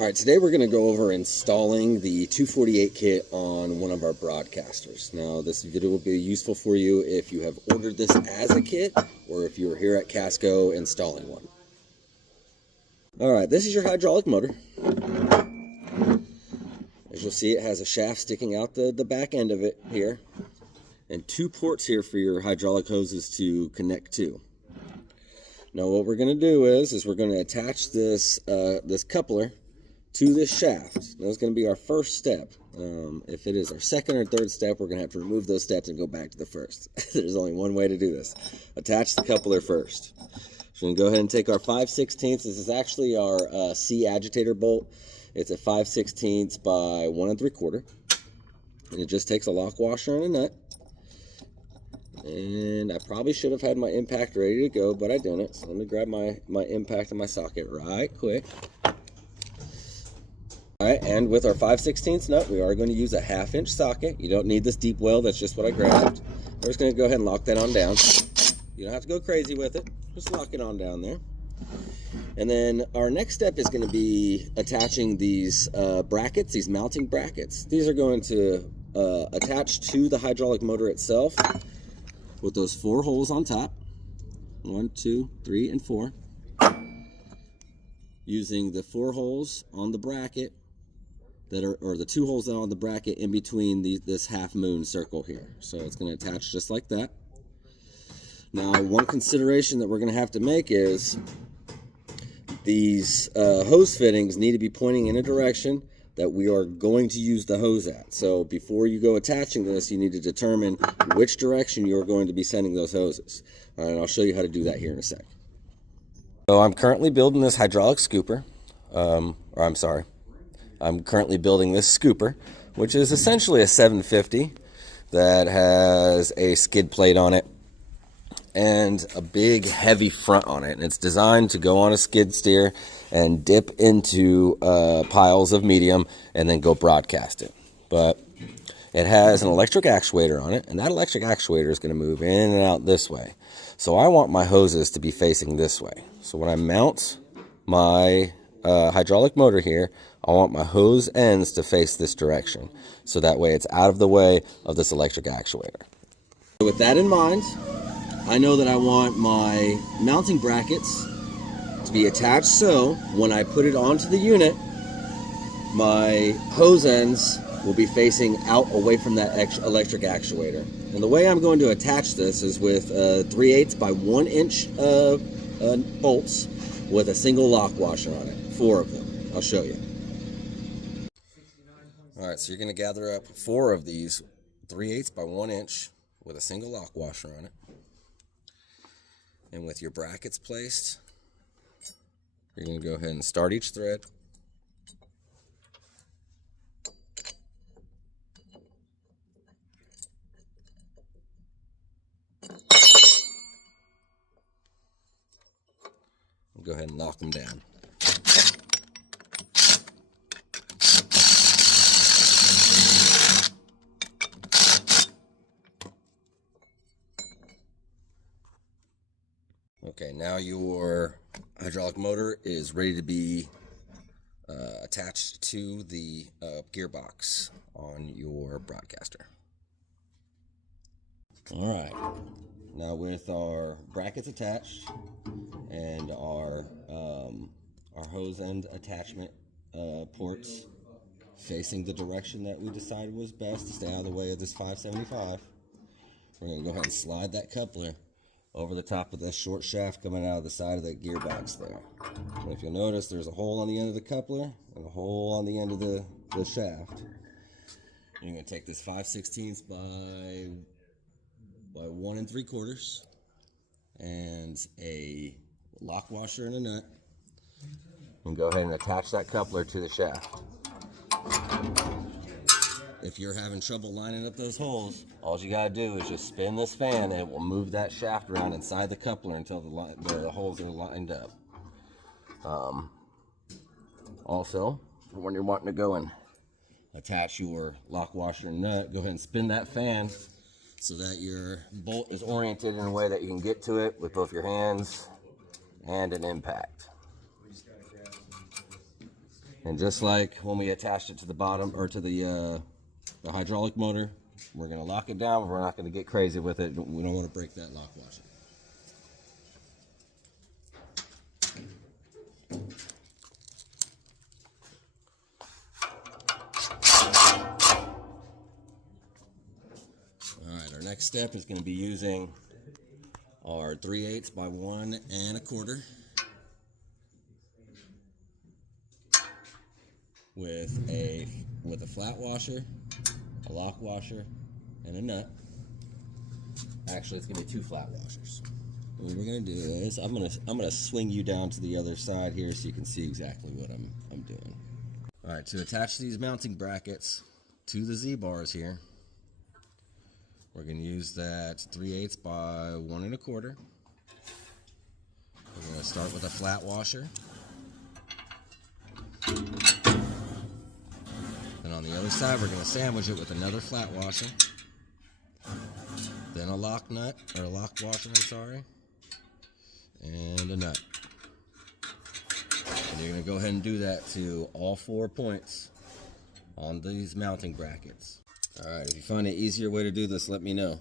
All right, today we're going to go over installing the 248 kit on one of our broadcasters. Now, this video will be useful for you if you have ordered this as a kit or if you're here at Casco installing one. All right, this is your hydraulic motor. As you'll see, it has a shaft sticking out the back end of it here, and two ports here for your hydraulic hoses to connect to. Now, what we're going to do is we're going to attach this this coupler to this shaft. That's going to be our first step. If it is our second or third step, we're going to have to remove those steps and go back to the first. There's only one way to do this. Attach the coupler first. So we're going to go ahead and take our 5/16. This is actually our C agitator bolt. It's a 5/16 by 1 3/4. And it just takes a lock washer and a nut. And I probably should have had my impact ready to go, but I didn't. So let me grab my impact and my socket right quick. All right, and with our 5/16 nut, we are going to use a 1/2 inch socket. You don't need this deep well, that's just what I grabbed. We're just going to go ahead and lock that on down. You don't have to go crazy with it, just lock it on down there. And then our next step is going to be attaching these brackets, these mounting brackets. These are going to attach to the hydraulic motor itself with those 4 holes on top. 1, 2, 3, and 4. Using the 4 holes on the bracket that are, or the 2 holes that are on the bracket in between this half moon circle here. So it's going to attach just like that. Now, one consideration that we're going to have to make is these hose fittings need to be pointing in a direction that we are going to use the hose at. So before you go attaching this, you need to determine which direction you're going to be sending those hoses. All right, and I'll show you how to do that here in a sec. So I'm currently building this hydraulic scooper, I'm currently building this scooper, which is essentially a 750 that has a skid plate on it and a big heavy front on it. And it's designed to go on a skid steer and dip into piles of medium and then go broadcast it. But it has an electric actuator on it, and that electric actuator is going to move in and out this way. So I want my hoses to be facing this way. So when I mount my hydraulic motor here, I want my hose ends to face this direction. So that way it's out of the way of this electric actuator. So with that in mind, I know that I want my mounting brackets to be attached so when I put it onto the unit, my hose ends will be facing out away from that electric actuator. And the way I'm going to attach this is with 3/8 by 1 inch bolts with a single lock washer on it. 4 of them. I'll show you. All right, so you're going to gather up 4 of these 3/8 by 1 inch with a single lock washer on it. And with your brackets placed, you're going to go ahead and start each thread. Go ahead and knock them down. Okay, now your hydraulic motor is ready to be attached to the gearbox on your broadcaster. All right, now with our brackets attached and our hose end attachment ports facing the direction that we decided was best to stay out of the way of this 575, we're going to go ahead and slide that coupler over the top of this short shaft coming out of the side of that gearbox there. And if you'll notice, there's a hole on the end of the coupler and a hole on the end of the shaft. You're going to take this 5/16 by 1 3/4 and a lock washer and a nut, and go ahead and attach that coupler to the shaft. If you're having trouble lining up those holes, all you gotta do is just spin this fan and it will move that shaft around inside the coupler until the holes are lined up. Also, when you're wanting to go and attach your lock washer and nut, go ahead and spin that fan so that your bolt is oriented in a way that you can get to it with both your hands and an impact. And just like when we attached it to the bottom or to the hydraulic motor, we're going to lock it down. We're not going to get crazy with it. We don't want to break that lock washer. All right, our next step is going to be using our 3/8 by 1 1/4 with a flat washer, a lock washer, and a nut. Actually, it's gonna be 2 flat washers. And what we're gonna do is I'm gonna swing you down to the other side here so you can see exactly what I'm doing. All right, to attach these mounting brackets to the Z-bars here, we're gonna use that 3/8 by 1 1/4. We're gonna start with a flat washer. And on the other side, we're going to sandwich it with another flat washer, then a lock nut, or a lock washer, I'm sorry, and a nut. And you're going to go ahead and do that to all 4 points on these mounting brackets. All right, if you find an easier way to do this, let me know.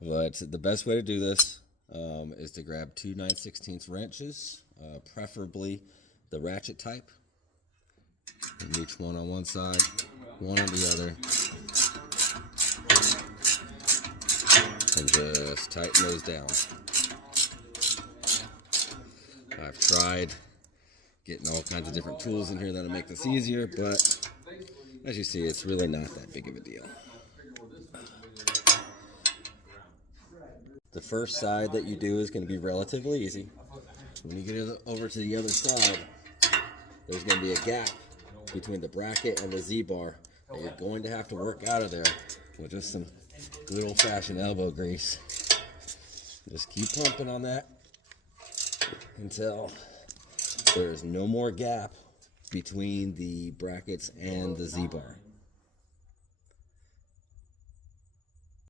But the best way to do this is to grab 2 9/16 wrenches, preferably the ratchet type. And each one on one side, one on the other, and just tighten those down. I've tried getting all kinds of different tools in here that'll make this easier, but as you see, it's really not that big of a deal. The first side that you do is going to be relatively easy. When you get over to the other side, there's going to be a gap between the bracket and the Z-bar that you're going to have to work out of there with just some good old-fashioned elbow grease. Just keep pumping on that until there is no more gap between the brackets and the Z-bar.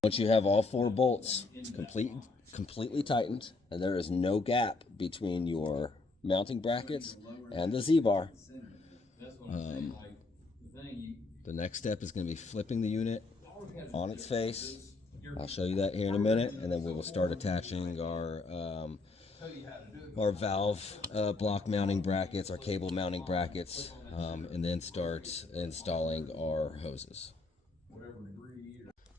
Once you have all 4 bolts completely tightened and there is no gap between your mounting brackets and the Z-bar, the next step is going to be flipping the unit on its face. I'll show you that here in a minute, and then we will start attaching our valve block mounting brackets, our cable mounting brackets, and then start installing our hoses.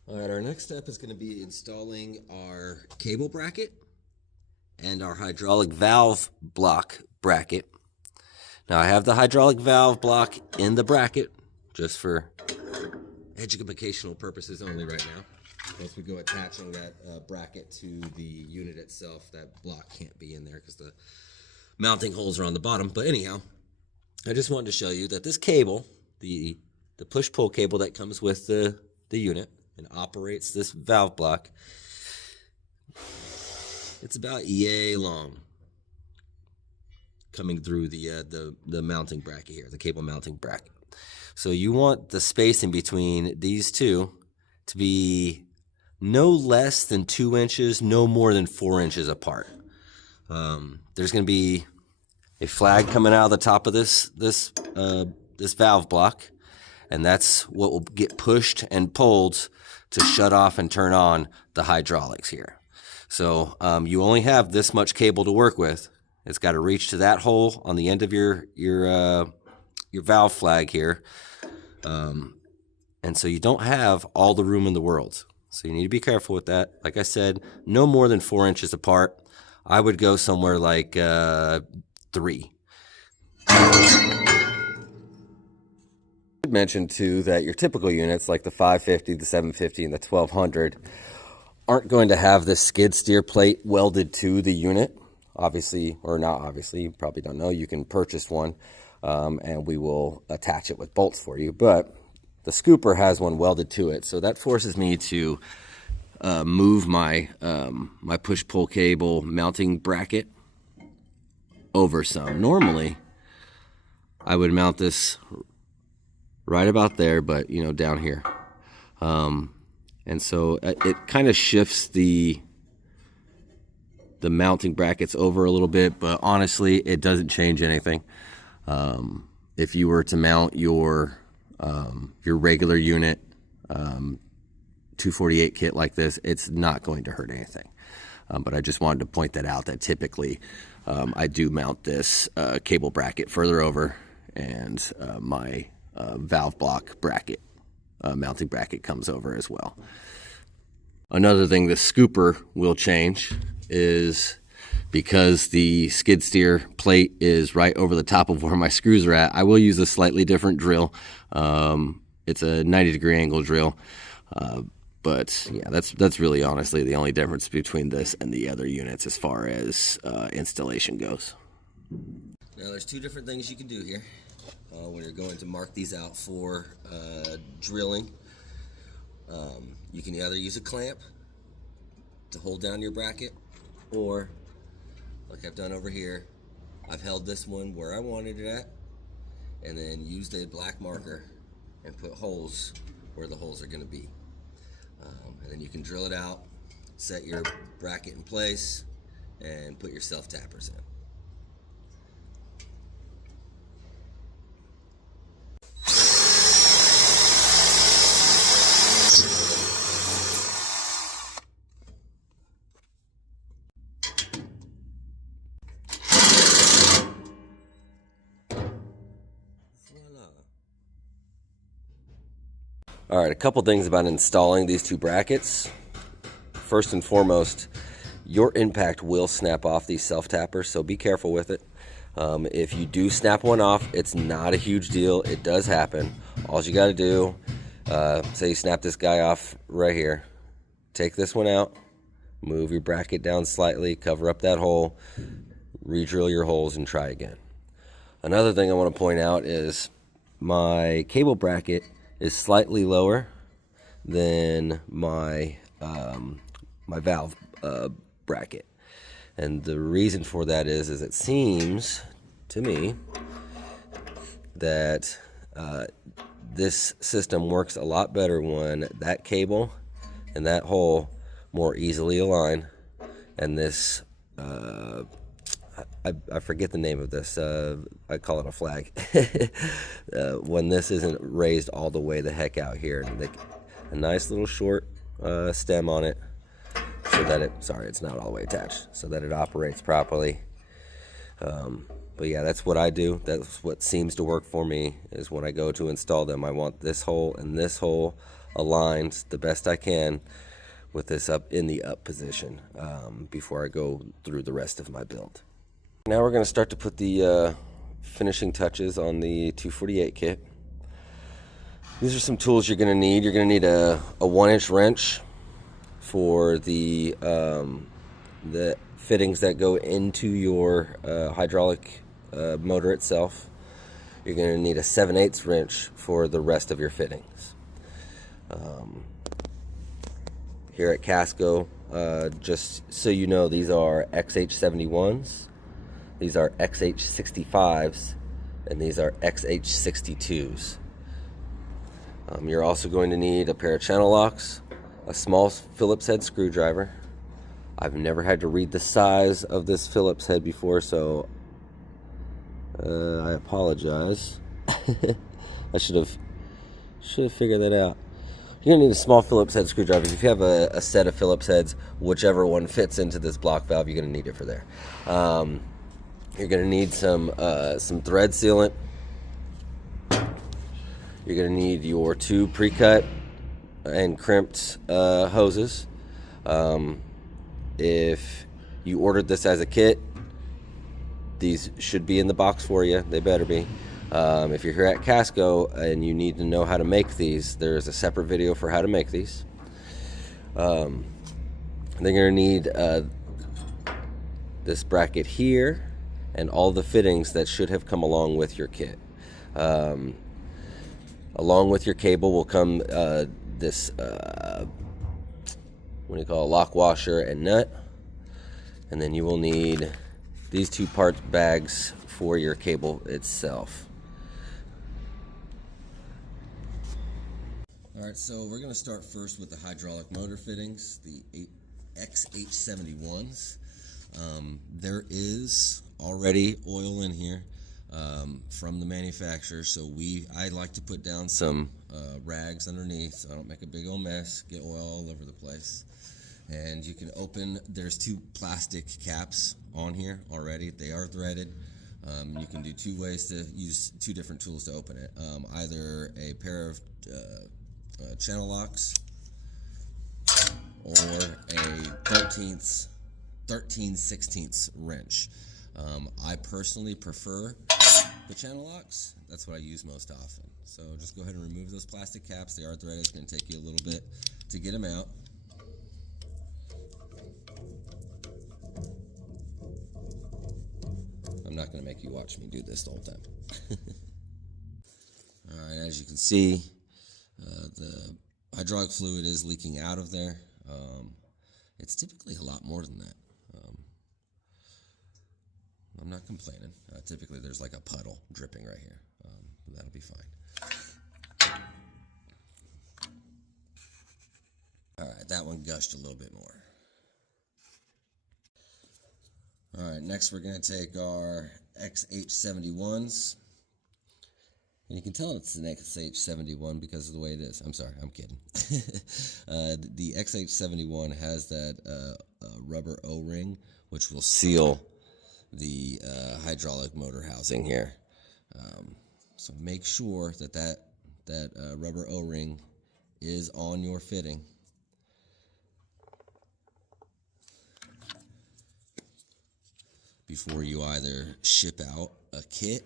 All right, our next step is going to be installing our cable bracket and our hydraulic valve block bracket. Now I have the hydraulic valve block in the bracket just for educational purposes only right now. Once we go attaching that bracket to the unit itself, that block can't be in there because the mounting holes are on the bottom. But anyhow, I just wanted to show you that this cable, the push-pull cable that comes with the unit and operates this valve block, it's about yay long coming through the mounting bracket here, the cable mounting bracket. So you want the space in between these two to be no less than 2 inches, no more than 4 inches apart. There's going to be a flag coming out of the top of this valve block, and that's what will get pushed and pulled to shut off and turn on the hydraulics here. So you only have this much cable to work with. It's got to reach to that hole on the end of your valve flag here. And so you don't have all the room in the world. So you need to be careful with that. Like I said, no more than 4 inches apart. I would go somewhere like 3. I should mention too that your typical units like the 550, the 750, and the 1200 aren't going to have this skid steer plate welded to the unit. Obviously, or not obviously, you probably don't know, you can purchase one and we will attach it with bolts for you. But the scooper has one welded to it, so that forces me to move my my push-pull cable mounting bracket over some. Normally, I would mount this right about there, but you know, down here. And so it kind of shifts the mounting brackets over a little bit, but honestly, it doesn't change anything. if you were to mount your regular unit 248 kit like this, it's not going to hurt anything. But I just wanted to point that out, that typically I do mount this cable bracket further over, and my valve block bracket, mounting bracket, comes over as well. Another thing the scooper will change is, because the skid steer plate is right over the top of where my screws are at, I will use a slightly different drill. It's a 90-degree angle drill. But yeah, that's really honestly the only difference between this and the other units as far as installation goes. Now there's two different things you can do here when you're going to mark these out for drilling. You can either use a clamp to hold down your bracket, or like I've done over here, I've held this one where I wanted it at, and then used a black marker and put holes where the holes are going to be. And then you can drill it out, set your bracket in place, and put your self-tappers in. All right, a couple things about installing these two brackets. First and foremost, your impact will snap off these self-tappers, so be careful with it. If you do snap one off, it's not a huge deal. It does happen. All you got to do, say you snap this guy off right here, take this one out, move your bracket down slightly, cover up that hole, re-drill your holes, and try again. Another thing I want to point out is my cable bracket is slightly lower than my my valve bracket, and the reason for that is it seems to me that this system works a lot better when that cable and that hole more easily align, and this I forget the name of this. I call it a flag. When this isn't raised all the way the heck out here, and a nice little short stem on it, so that it's not all the way attached, so that it operates properly. But yeah, that's what I do. That's what seems to work for me, is when I go to install them, I want this hole and this hole aligned the best I can with this up in the up position before I go through the rest of my build. Now we're going to start to put the finishing touches on the 248 kit. These are some tools you're going to need. You're going to need a 1-inch wrench for the fittings that go into your hydraulic motor itself. You're going to need a 7/8 wrench for the rest of your fittings. Here at Casco, just so you know, these are XH71s. These are XH65s, and these are XH62s. You're also going to need a pair of channel locks, a small Phillips head screwdriver. I've never had to read the size of this Phillips head before, so I apologize. I should have figured that out. You're going to need a small Phillips head screwdriver. If you have a set of Phillips heads, whichever one fits into this block valve, you're going to need it for there. You're going to need some thread sealant. You're going to need your 2 pre-cut and crimped hoses. If you ordered this as a kit, these should be in the box for you. They better be. If you're here at Casco and you need to know how to make these, there's a separate video for how to make these. They're going to need this bracket here and all the fittings that should have come along with your kit. Along with your cable will come this what do you call it, lock washer and nut, and then you will need these 2 part bags for your cable itself. Alright, so we're going to start first with the hydraulic motor fittings, the XH71s. There is already oil in here. from the manufacturer. So I like to put down some rags underneath so I don't make a big old mess, get oil all over the place. And you can open, there's 2 plastic caps on here already. They are threaded. You can do 2 ways to use 2 different tools to open it. Either a pair of channel locks or a 13/16 wrench. I personally prefer the channel locks. That's what I use most often. So just go ahead and remove those plastic caps. They are threaded. It's going to take you a little bit to get them out. I'm not going to make you watch me do this the whole time. Alright, as you can see, the hydraulic fluid is leaking out of there. It's typically a lot more than that. I'm not complaining. Typically there's like a puddle dripping right here. But that'll be fine. Alright, that one gushed a little bit more. Alright, next we're going to take our XH71s. And you can tell it's an XH71 because of the way it is. I'm sorry, I'm kidding. The XH71 has that rubber O-ring, which will seal the hydraulic motor housing here. So make sure that rubber O-ring is on your fitting. Before you either ship out a kit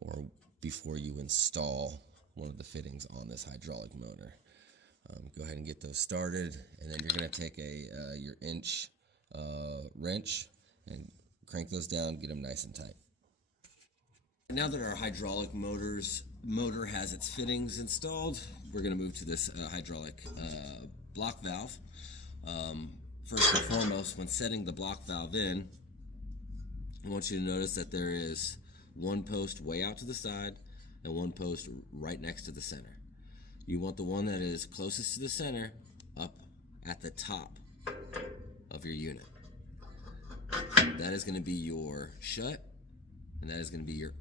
or before you install one of the fittings on this hydraulic motor. Go ahead and get those started, and then you're going to take your inch wrench and crank those down, get them nice and tight. Now that our hydraulic motor has its fittings installed, we're going to move to this hydraulic block valve. First and foremost, when setting the block valve in, I want you to notice that there is one post way out to the side and one post right next to the center. You want the one that is closest to the center up at the top of your unit. That is going to be your shut, and that is going to be your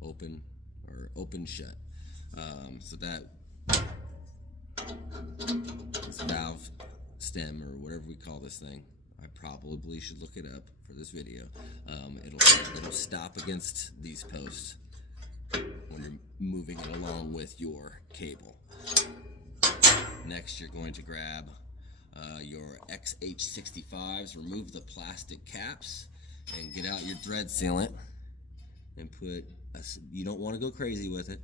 open shut. So that this valve stem, or whatever we call this thing, I probably should look it up for this video. It'll stop against these posts when you're moving it along with your cable. Next, you're going to grab your XH65s, remove the plastic caps, and get out your thread sealant and put you don't want to go crazy with it,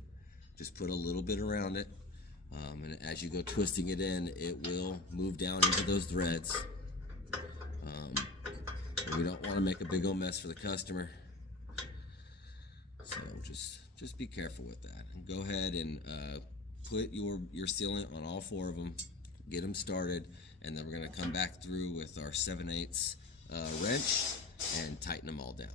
just put a little bit around it, and as you go twisting it in, it will move down into those threads. We don't want to make a big old mess for the customer, so just be careful with that. And go ahead and put your sealant on all 4 of them, get them started, and then we're going to come back through with our 7/8 wrench and tighten them all down.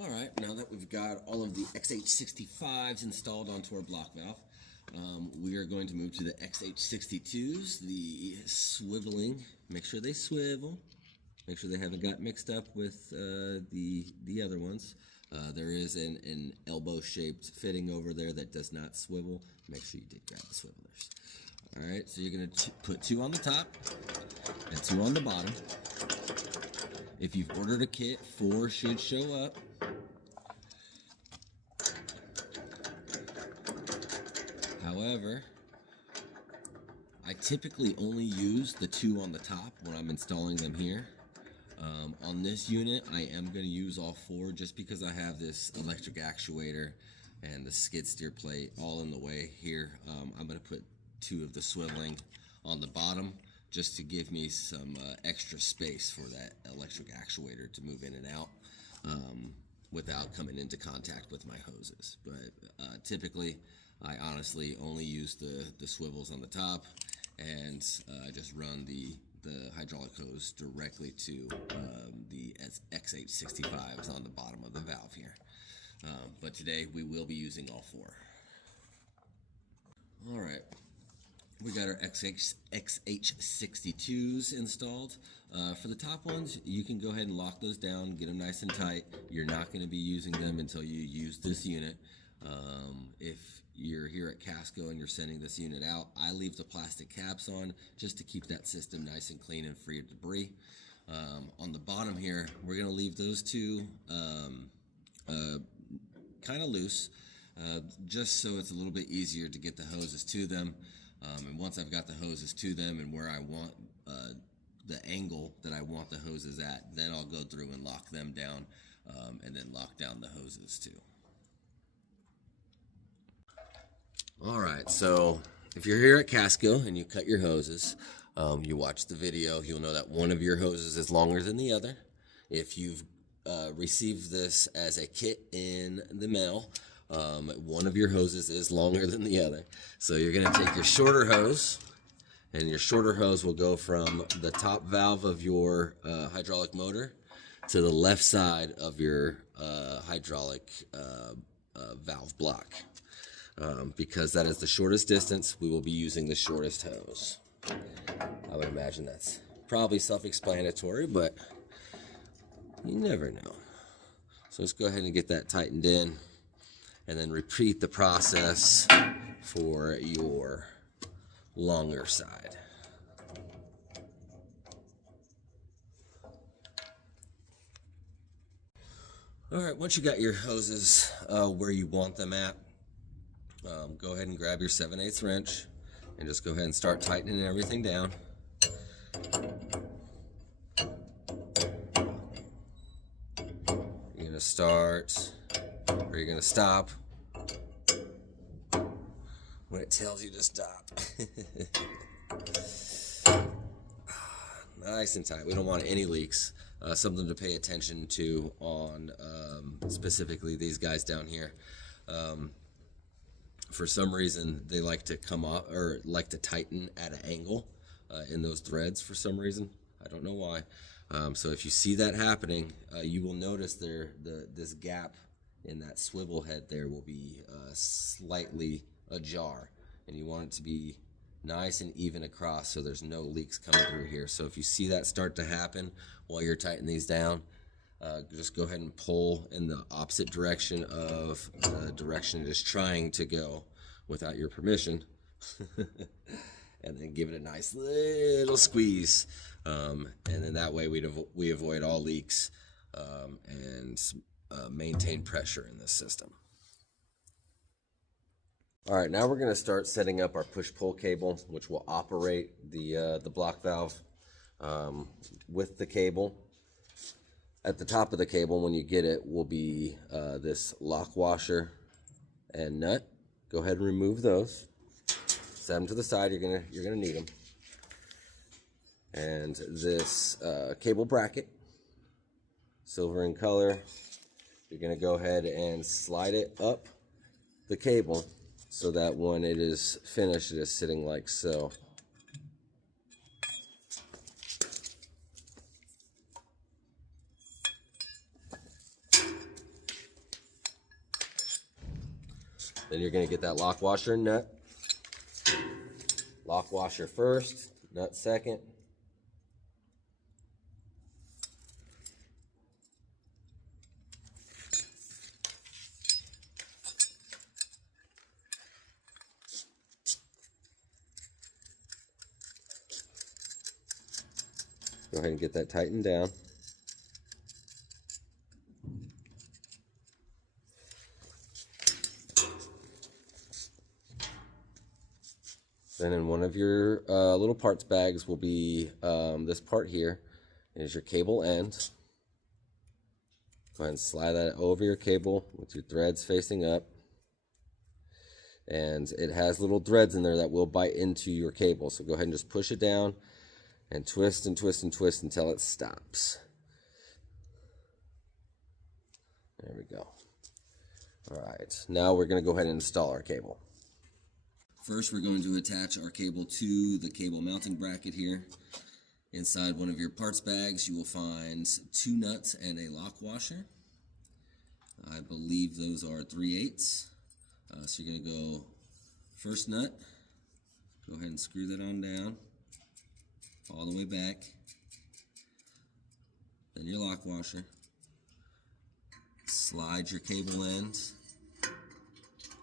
Alright, now that we've got all of the XH65s installed onto our block valve, we are going to move to the XH62s, the swiveling. Make sure they swivel. Make sure they haven't got mixed up with the other ones. There is an elbow-shaped fitting over there that does not swivel. Make sure you did grab the swivelers. Alright, so you're going to put 2 on the top and 2 on the bottom. If you've ordered a kit, 4 should show up. However, I typically only use the 2 on the top when I'm installing them here. On this unit, I am going to use all 4 just because I have this electric actuator and the skid steer plate all in the way here. I'm going to put 2 of the swiveling on the bottom just to give me some extra space for that electric actuator to move in and out without coming into contact with my hoses. But typically, I honestly only use the swivels on the top, and I just run the hydraulic hose directly to the XH65s on the bottom of the valve here. But today we will be using all four. All right, we got our XH62s installed. For the top ones, you can go ahead and lock those down, get them nice and tight. You're not going to be using them until you use this unit. If you're here at Casco and you're sending this unit out, I leave the plastic caps on just to keep that system nice and clean and free of debris. On the bottom here, we're going to leave those two kind of loose, just so it's a little bit easier to get the hoses to them. And once I've got the hoses to them and where I want the angle that I want the hoses at, then I'll go through and lock them down, and then lock down the hoses too. All right, so if you're here at Casco and you cut your hoses, you watch the video, you'll know that one of your hoses is longer than the other. If you've received this as a kit in the mail, one of your hoses is longer than the other. So you're going to take your shorter hose, and your shorter hose will go from the top valve of your hydraulic motor to the left side of your hydraulic valve block. Because that is the shortest distance, we will be using the shortest hose. I would imagine that's probably self-explanatory, but you never know. So let's go ahead and get that tightened in, and then repeat the process for your longer side. All right, once you got your hoses where you want them at, go ahead and grab your 7/8 wrench and just go ahead and start tightening everything down. You're going to start, or you're going to stop when it tells you to stop. Nice and tight. We don't want any leaks. Something to pay attention to on specifically these guys down here. For some reason, they like to come off, or like to tighten at an angle in those threads for some reason. I don't know why. So if you see that happening, you will notice this gap in that swivel head there will be slightly ajar, and you want it to be nice and even across so there's no leaks coming through here. So if you see that start to happen while you're tightening these down, just go ahead and pull in the opposite direction of the direction it is trying to go without your permission. And then give it a nice little squeeze. And then that way we avoid all leaks and maintain pressure in this system. All right, now we're going to start setting up our push-pull cable, which will operate the block valve with the cable. At the top of the cable, when you get it, will be this lock washer and nut. Go ahead and remove those. Set them to the side. You're gonna need them. And this cable bracket, silver in color. You're gonna go ahead and slide it up the cable so that when it is finished, it is sitting like so. Then you're going to get that lock washer and nut. Lock washer first, nut second. Go ahead and get that tightened down. Then in one of your little parts bags will be this part here. Is your cable end. Go ahead and slide that over your cable with your threads facing up. And it has little threads in there that will bite into your cable. So go ahead and just push it down and twist and twist and twist until it stops. There we go. All right, now we're going to go ahead and install our cable. First, we're going to attach our cable to the cable mounting bracket here. Inside one of your parts bags, you will find 2 nuts and a lock washer. I believe those are 3/8. So you're going to go first nut, go ahead and screw that on down, all the way back. Then your lock washer. Slide your cable end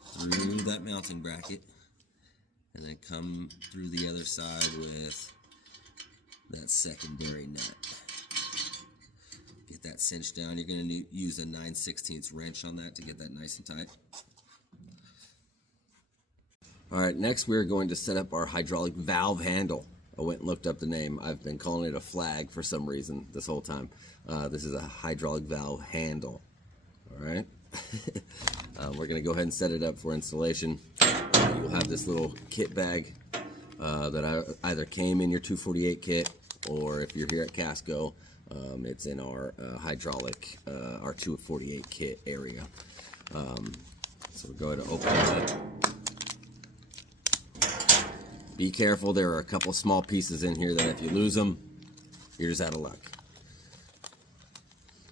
through that mounting bracket, and then come through the other side with that secondary nut. Get that cinched down. You're going to use a 9/16 wrench on that to get that nice and tight. Alright, next we're going to set up our hydraulic valve handle. I went and looked up the name. I've been calling it a flag for some reason this whole time. This is a hydraulic valve handle. Alright, we're going to go ahead and set it up for installation. You'll have this little kit bag that either came in your 248 kit, or if you're here at Casco, it's in our hydraulic, our 248 kit area. So we'll go ahead and open it up. Be careful, there are a couple small pieces in here that if you lose them, you're just out of luck.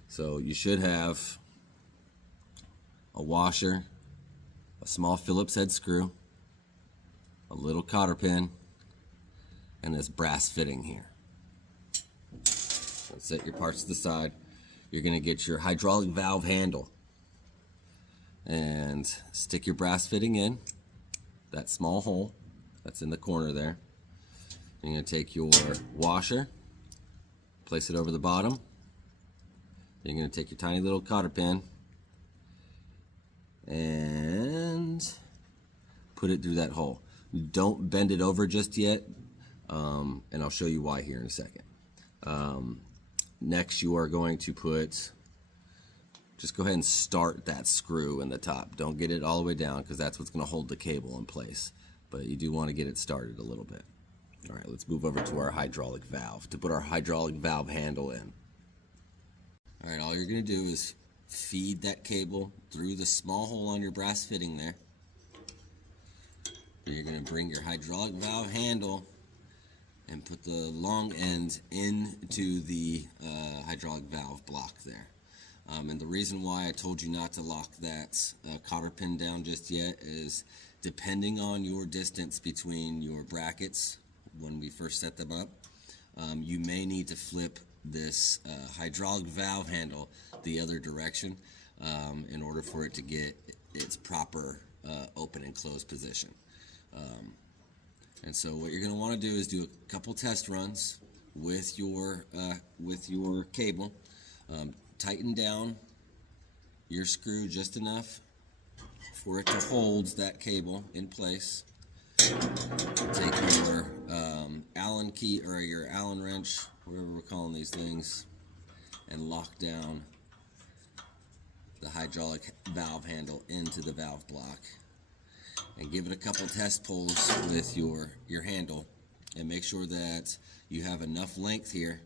So you should have a washer, a small Phillips head screw, a little cotter pin, and this brass fitting here. So set your parts to the side. You're going to get your hydraulic valve handle and stick your brass fitting in that small hole that's in the corner there. You're going to take your washer, place it over the bottom. Then you're going to take your tiny little cotter pin and put it through that hole. Don't bend it over just yet, and I'll show you why here in a second. Next, you are going to just go ahead and start that screw in the top. Don't get it all the way down, because that's what's going to hold the cable in place. But you do want to get it started a little bit. All right, let's move over to our hydraulic valve to put our hydraulic valve handle in. All right, all you're going to do is feed that cable through the small hole on your brass fitting there. You're going to bring your hydraulic valve handle and put the long end into the hydraulic valve block there. And the reason why I told you not to lock that cotter pin down just yet is, depending on your distance between your brackets when we first set them up, you may need to flip this hydraulic valve handle the other direction in order for it to get its proper open and close position. And so what you're going to want to do is do a couple test runs with your cable. Tighten down your screw just enough for it to hold that cable in place. Take your Allen key, or your Allen wrench, whatever we're calling these things, and lock down the hydraulic valve handle into the valve block. And give it a couple test pulls with your handle, and make sure that you have enough length here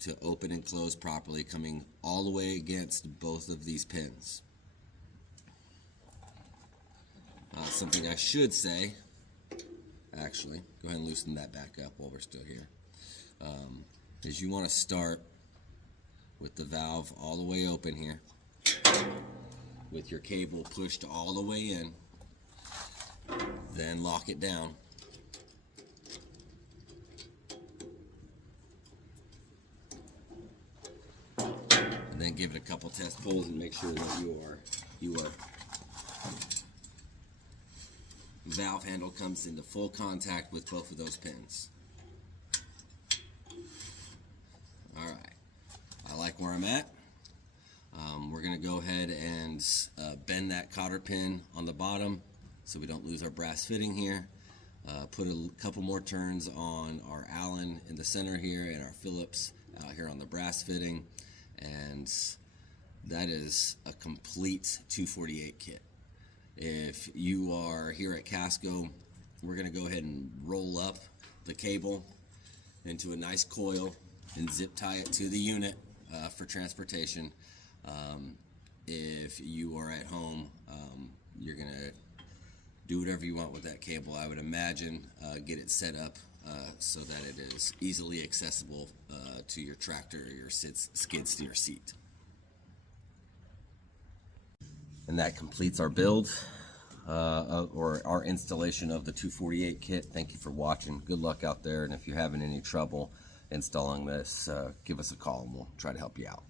to open and close properly, coming all the way against both of these pins. Something I should say, actually, go ahead and loosen that back up while we're still here, is you want to start with the valve all the way open here, with your cable pushed all the way in, then lock it down. And then give it a couple test pulls and make sure that your valve handle comes into full contact with both of those pins. Alright, I like where I'm at. We're going to go ahead and bend that cotter pin on the bottom so we don't lose our brass fitting here. Put a couple more turns on our Allen in the center here, and our Phillips out here on the brass fitting, and that is a complete 248 kit. If you are here at Casco, we're going to go ahead and roll up the cable into a nice coil and zip tie it to the unit for transportation. If you are at home, you're going to do whatever you want with that cable. I would imagine get it set up so that it is easily accessible to your tractor or your skid steer seat. And that completes our build or our installation of the 248 kit. Thank you for watching. Good luck out there, and if you're having any trouble installing this, give us a call and we'll try to help you out.